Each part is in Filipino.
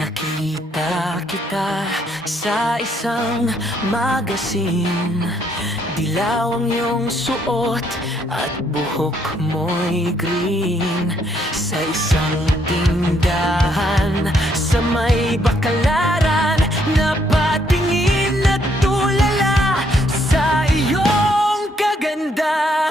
Nakita kita sa isang magazine. Dilaw ang iyong suot at buhok mo'y green. Sa isang tindahan sa may Bacalaran, napatingin at tulala sa iyong kagandahan.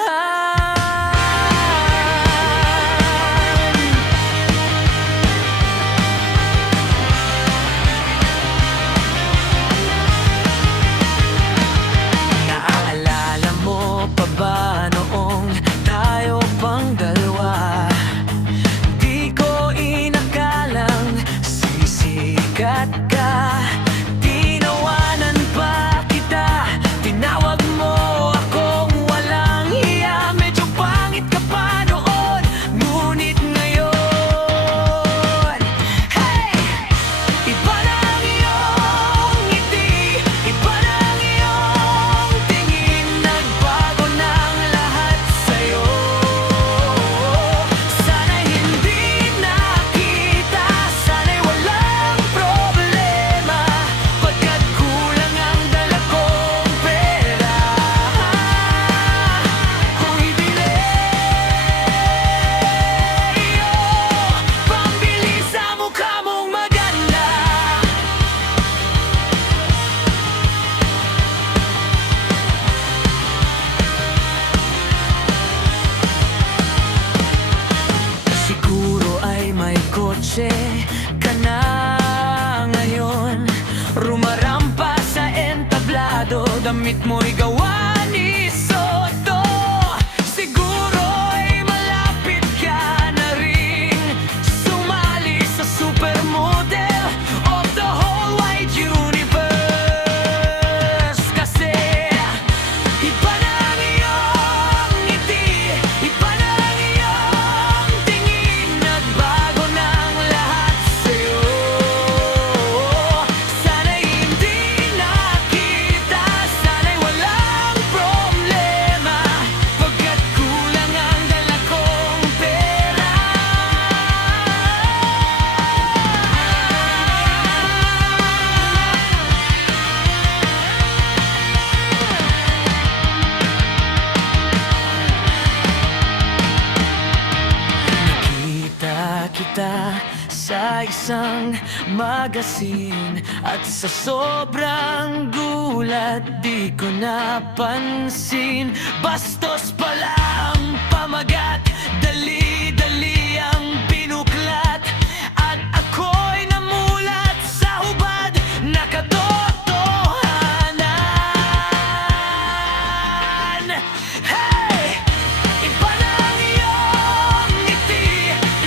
Naaalala mo pa ba noong tayo pang dalawa? Di ko inakalang sisikat ka. Tinawanan pa kita, tinawag mo akong walang hiya. Medyo pangit ka pa noon, ngunit ngayon, hey! Iba na ang iyong ngiti, iba na ang iyong tingin. Nagbago ng lahat sa'yo. Sana'y hindi nakita, sana'y walang problema, pagkat kulang ang dala kong pera. Kung ibili pambili sa mukha mong maganda. Siguro ay may kotse ka na ngayon, rumarampa sa entablado, damit mo'y gawa ni Soto. Siguro ay malapit ka na rin sumali sa supermodel of the whole wide universe. Kasi iba na ang iyong ngiti, iba na ang iyong tingin. Nagbago ng lahat sa'yo. Sana'y hindi nakita, sana'y walang problema, pagkat kulang ang dala kong pera. Nakita kita sa isang magazine, at sa sobrang gulat di ko napansin. Bastos pala ang pamagat, dali-dali ang binuklat, at ako'y namulat sa hubad na katotohanan. Hey! Iba na ang iyong ngiti,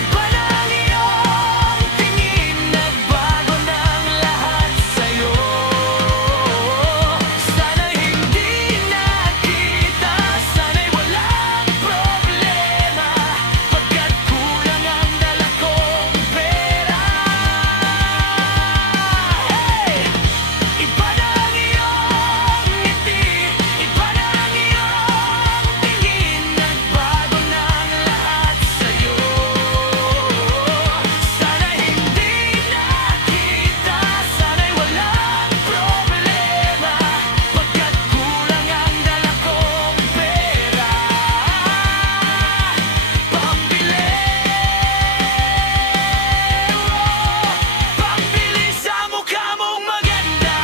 iba na ang iyong tingin. Nagbago ng lahat sa'yo. Sana'y hindi nakita, sana'y walang problema, pagkat kulang ang dala kong pera. Hey! Iba na ang iyong ngiti, iba na ang iyong tingin. Nagbago ng lahat sa'yo. Sana'y hindi nakita, sana'y walang problema, pagkat kulang ang dala kong pera. Pambili, pambili sa mukha mong maganda.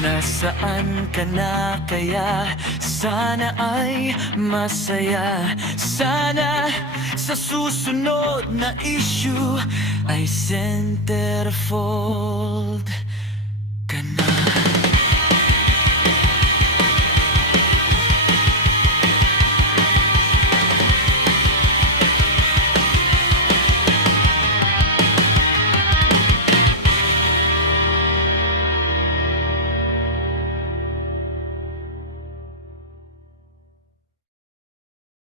Nasaan ka na kaya? Sana ay masaya. Sana sa susunod na issue ay centerfold.